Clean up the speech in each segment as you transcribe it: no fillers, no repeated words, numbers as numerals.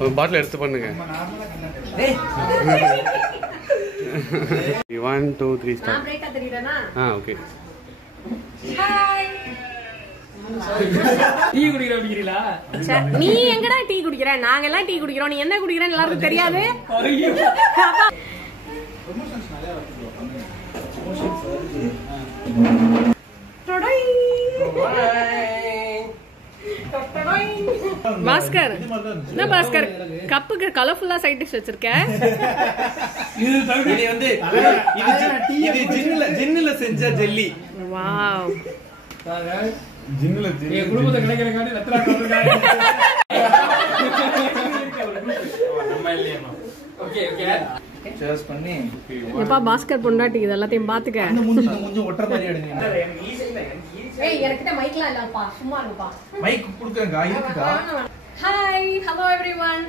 ஒரு பாட்டில் எடுத்து பண்ணுங்க. 1 2 3 ஸ்டார்ட். பிரேக்கா தெரியுதானா? ஓகே. ஹாய். டீ குடிக்கிற அப்படிங்கறீங்களா? நீ எங்கடா டீ குடிக்கிற? நாங்க எல்லாம் டீ குடிக்கிறோம். நீ என்ன குடிக்கிறன்னு எல்லாருக்கும் தெரியாது. ஐயோ. பாஸ்கர், என்ன பாஸ்கர் கப்புக்கு கலர்ஃபுல்லா சைட் டிஷ் வச்சிருக்க? இது வந்து இது ஜின்னுல செஞ்ச ஜெல்லி. வாவ். ஜின்னுல என் குடும்பத்தை கிடைக்கிறக்காண்டி ரத்னா கொடுத்தாங்க. நம்ம இல்லையா? Okay okay. சேர்ஸ் பண்ணி எப்பா பாஸ்கர் பொண்டாட்டி இது எல்லாத்தையும் பாத்துக்க. அந்த மூஞ்சி ஒட்டற மாதிரி எடுங்க. எனக்கு ஈஸி இல்ல. ஏய் எனக்கிட்ட மைக்லாம் இல்லப்பா. சும்மா இருப்பா. மைக் குடுக்குறேங்க. இருக்குதா? Hi, hello everyone.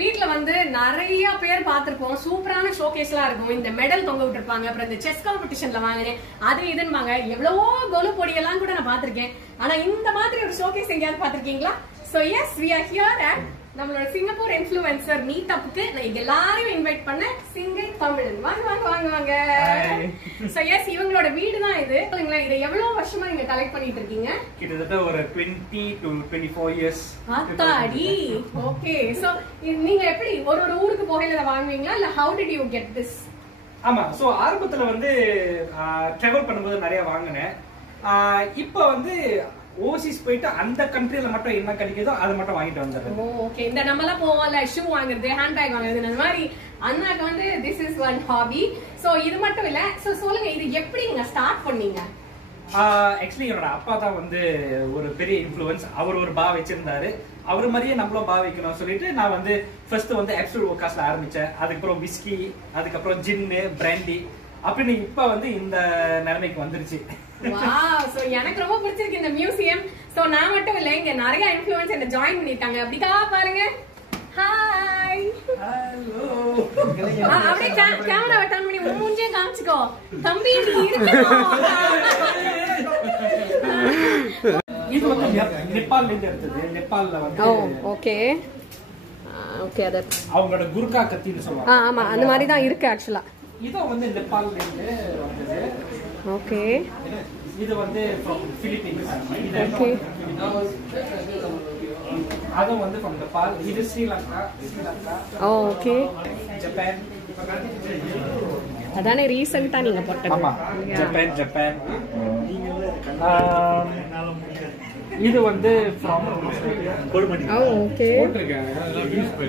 வீட்ல வந்து நிறைய பேர் பார்த்திருப்போம். சூப்பரான ஷோகேஸ்லாம் இருக்கும். இந்த மெடல் தொங்க விட்டுருப்பாங்க. அப்புறம் இந்த செஸ் காம்படிஷன்ல வாங்கினேன் அது இதுன்னு எவ்வளவோ கோலு பொடியெல்லாம் கூட நான் பார்த்திருக்கேன். ஆனா இந்த மாதிரி ஒரு ஷோகேஸ் எங்கேயாவது பார்த்திருக்கீங்களா? So yes, we are here at நம்மளோட சிங்கப்பூர் இன்ஃப்ளூயன்சர் மீட்டப்புக்கு நான் எல்லாரையும் இன்வைட் பண்ண சிங்கை தமிழன். வாங்க வாங்க வாங்க வாங்க. So yes, இவங்களோட வீடு தான் இது. இதை எவ்வளவு வருஷமா நீங்க கலெக்ட் பண்ணிட்டு இருக்கீங்க? கிட்டத்தட்ட ஒரு 20 to 24 years. ஆத்தாடி. ஓகே. சோ நீங்க எப்படி ஒரு ஊருக்கு போகையில வாங்குவீங்களா இல்ல how did you get this? ஆமா. சோ ஆரம்பத்துல வந்து டிராவல் பண்ணும்போது நிறைய வாங்கினேன். இப்போ வந்து ஓவர்சீஸ் போயிட்டு அந்த கண்ட்ரில மட்டும் என்ன கிடைக்குதோ அதை மட்டும் வாங்கிட்டு வந்துடுறேன். ஓகே. இந்த நம்ம எல்லாம் போவோம்ல ஷூ வாங்குறது, ஹேண்ட் பேக் வாங்குறது, அந்த மாதிரி அண்ணாக்கு வந்து this is one hobby. So இது மட்டும் இல்ல. சோ சொல்லுங்க இது எப்படி நீங்க ஸ்டார்ட் பண்ணீங்க? ஆக்சுவலி என்னோட அப்பா தான் வந்து ஒரு பெரிய இன்ஃப்ளூயன்ஸ். அவர் ஒரு பா வச்சிருந்தாரு. அவர் மாதிரியே நம்மளும் பா வைக்கணும் சொல்லிட்டு நான் வந்து ஃபர்ஸ்ட் வந்து ஆப்சல்யூட் வோட்காஸ்ல ஆரம்பிச்சேன். அதுக்கப்புறம் விஸ்கி, அதுக்கப்புறம் ஜின்னு, பிராண்டி, அப்படின்னு இப்ப வந்து இந்த நிலைமைக்கு வந்துருச்சு. வாவ். சோ எனக்கு ரொம்ப பிடிச்சிருக்கு இந்த மியூசியம். சோ நான் மட்டும் இல்ல, இங்க நிறைய இன்ஃப்ளூயன்ஸ் என்ன ஜாயின் பண்ணிட்டாங்க. அப்படிக்கா பாருங்க. ஹாய். ஹலோ. அப்படியே கேமராவை டர்ன் பண்ணி மூஞ்சே காமிச்சுக்கோ. தம்பி நீ இருக்கணும். இது வந்து நேபாள்ல இருந்து எடுத்தது. நேபாள்ல வந்து ஓகே ஓகே. அத அவங்களோட குர்கா கத்தின்னு சொல்லுவாங்க. ஆமா அந்த மாதிரி தான் இருக்கு ஆக்சுவலா. இது வந்து நேபாள்ல இருந்து வந்தது. ஓகே. இது வந்து பிலிப்பீன்ஸ். ஓகே. அது வந்து from நேபாள். இது ஸ்ரீலங்கா. ஓகே. ஜப்பான். அதானே ரீசன்ட்டா நீங்க போட்டது. ஆமா. ஜப்பான். இது வந்து from ஆஸ்திரேலியா. ஓகே.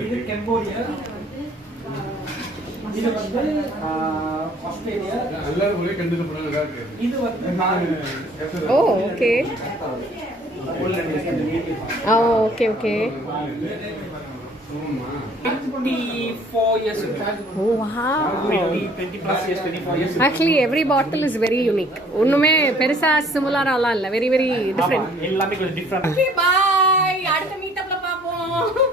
இது கம்போடியா. இது வந்து ஆஸ்திரேலியா. எல்லாரும் ஒரே கண்டிஷன் பண்ணாங்க. இது வந்து okay. Okay okay. 24 years. Oh wow. 20 plus years, 24 years. Actually every bottle is very unique. ஒண்ணுமே பெருசா சிமிலராலாம் இல்ல. very very different. எல்லாமே கொஞ்சம் டிஃபரண்ட். Okay bye. அடுத்த மீட்டப்ல பாப்போம்.